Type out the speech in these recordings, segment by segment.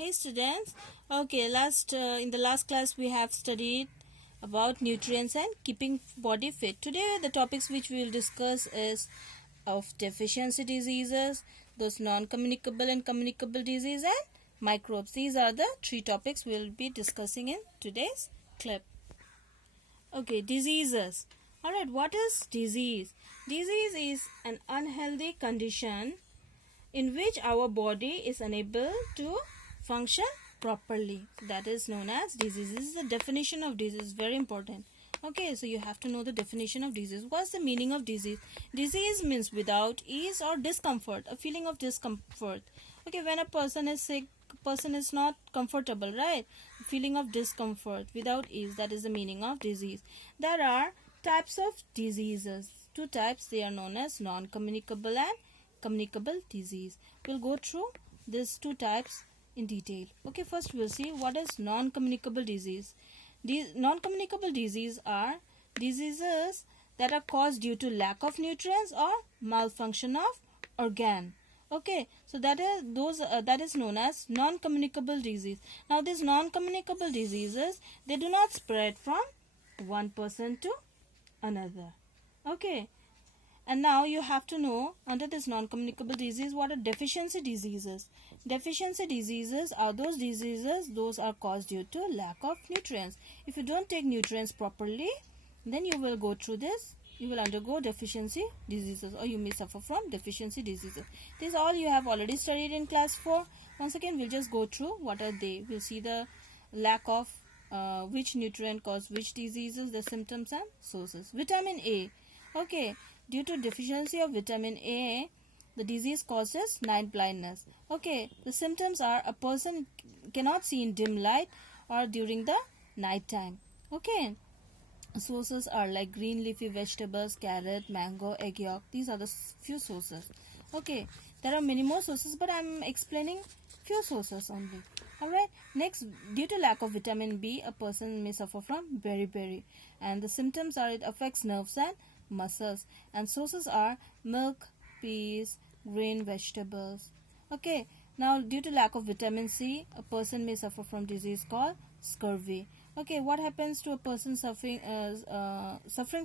Hey students, okay, in the last class we have studied about nutrients and keeping body fit. Today the topics which we will discuss is of deficiency diseases, those non-communicable and communicable disease, and microbes. These are the three topics we will be discussing in today's clip. Okay, diseases. Alright, what is disease? Disease is an unhealthy condition in which our body is unable to function properly. So that is known as disease. This is the definition of disease, very important. Okay, so you have to know the definition of disease. What's the meaning of disease? Disease means without ease or discomfort, a feeling of discomfort. Okay, when a person is sick, person is not comfortable, right? Feeling of discomfort without ease, that is the meaning of disease. There are types of diseases. Two types, they are known as non-communicable and communicable disease. We'll go through these two types in detail. Okay, first we'll see what is non-communicable disease. These non-communicable disease are diseases that are caused due to lack of nutrients or malfunction of organ. Okay, so that is known as non-communicable disease. Now these non-communicable diseases, they do not spread from one person to another. Okay, and now you have to know under this non-communicable disease what are deficiency diseases. Deficiency diseases are those diseases those are caused due to lack of nutrients. If you don't take nutrients properly, then you will go through this. You will undergo deficiency diseases, or you may suffer from deficiency diseases. This all you have already studied in class 4. Once again, we'll just go through what are they. We'll see the lack of which nutrient cause which diseases, the symptoms and sources. Vitamin A. Okay, due to deficiency of vitamin A, the disease causes night blindness. Okay, the symptoms are a person cannot see in dim light or during the night time. Okay, sources are like green leafy vegetables, carrot, mango, egg yolk. These are the few sources. Okay, there are many more sources, but I'm explaining few sources only. Alright, next, due to lack of vitamin B, a person may suffer from beriberi, and the symptoms are it affects nerves and muscles, and sources are milk, peas, green vegetables. Okay, now due to lack of vitamin C, a person may suffer from disease called scurvy. Okay, what happens to a person suffering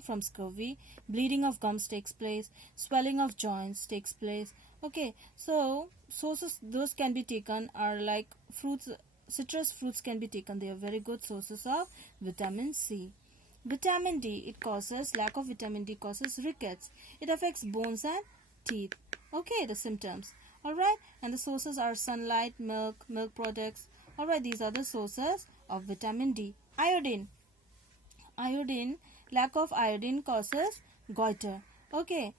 from scurvy? Bleeding of gums takes place, swelling of joints takes place. Okay, so sources those can be taken are like fruits, citrus fruits can be taken. They are very good sources of vitamin C. Vitamin D, it causes, lack of vitamin D causes rickets. It affects bones and teeth. Okay, the symptoms. Alright, and the sources are sunlight, milk products. Alright, these are the sources of vitamin D. Iodine. Iodine, lack of iodine causes goiter. Okay,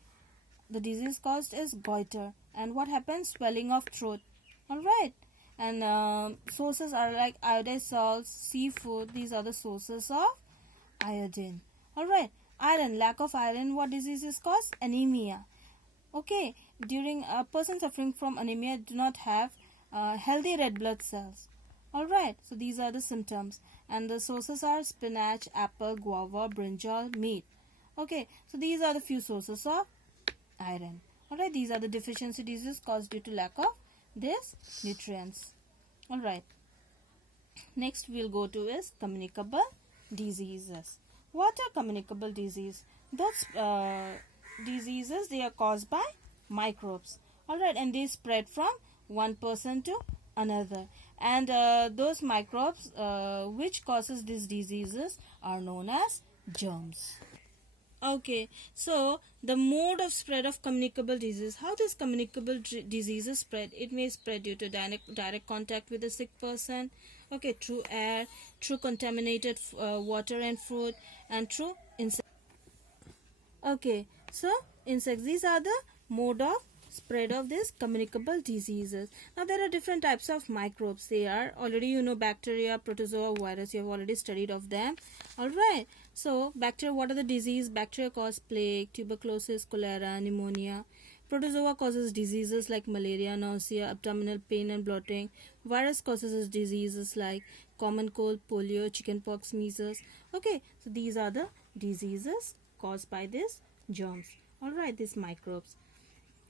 the disease caused is goiter. And what happens? Swelling of throat. Alright, and sources are like iodized salts, seafood. These are the sources of iodine. Alright, iron, lack of iron, what disease is caused? Anemia. Okay, during a person suffering from anemia do not have healthy red blood cells. Alright, so these are the symptoms, and the sources are spinach, apple, guava, brinjal, meat. Okay, so these are the few sources of iron. Alright, these are the deficiency diseases caused due to lack of these nutrients. Alright, next we'll go to is communicable diseases. What are communicable disease? Those diseases, they are caused by microbes. Alright, and they spread from one person to another, and those microbes which causes these diseases are known as germs. Okay, so the mode of spread of communicable disease. How this communicable diseases spread? It may spread due to direct contact with a sick person. Okay, through air, through contaminated water and food, and through insects. Okay, so insects. These are the mode of spread of these communicable diseases. Now there are different types of microbes. They are already bacteria, protozoa, virus. You have already studied of them. Alright, so bacteria, what are the disease? Bacteria cause plague, tuberculosis, cholera, pneumonia. Protozoa causes diseases like malaria, nausea, abdominal pain and bloating. Virus causes diseases like common cold, polio, chickenpox, measles. Okay, so these are the diseases caused by these germs. Alright, these microbes.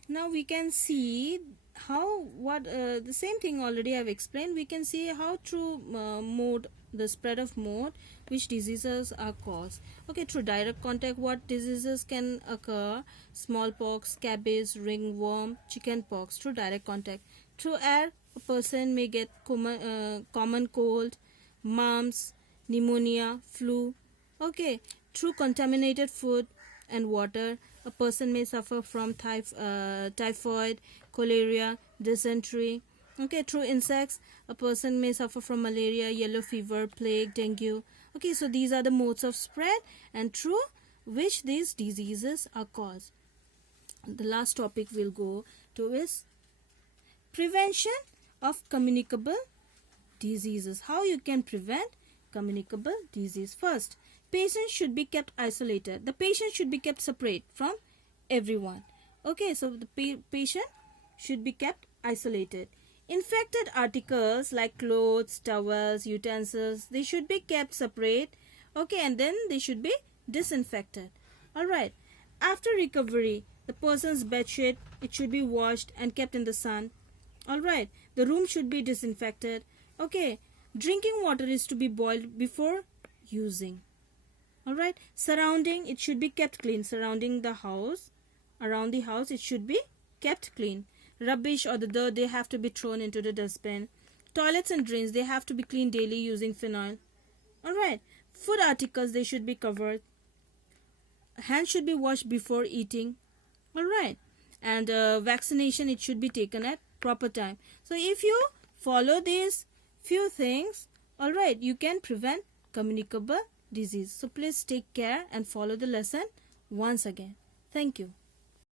Now we can see the same thing already I've explained. We can see how through mode, the spread of mode, which diseases are caused. Okay, through direct contact, what diseases can occur? Smallpox, scabies, ringworm, chickenpox. Through direct contact. Through air, a person may get common cold, mumps, pneumonia, flu. Okay, through contaminated food and water, a person may suffer from typhoid, cholera, dysentery. Okay, through insects, a person may suffer from malaria, yellow fever, plague, dengue. Okay, so these are the modes of spread and through which these diseases are caused. The last topic we'll go to is prevention of communicable diseases. How you can prevent communicable disease? First, patients should be kept isolated. The patient should be kept separate from everyone. Okay, so the patient should be kept isolated. Infected articles like clothes, towels, utensils, they should be kept separate. Okay, and then they should be disinfected. Alright, after recovery, the person's bedsheet, it should be washed and kept in the sun. Alright, the room should be disinfected. Okay, drinking water is to be boiled before using. Alright, surrounding, it should be kept clean. Surrounding the house, around the house, it should be kept clean. Rubbish or the dirt, they have to be thrown into the dustbin. Toilets and drains, they have to be cleaned daily using phenyl. Alright, food articles, they should be covered. Hands should be washed before eating. Alright, and vaccination, it should be taken at proper time. So if you follow these few things, alright, you can prevent communicable disease. So please take care and follow the lesson once again. Thank you.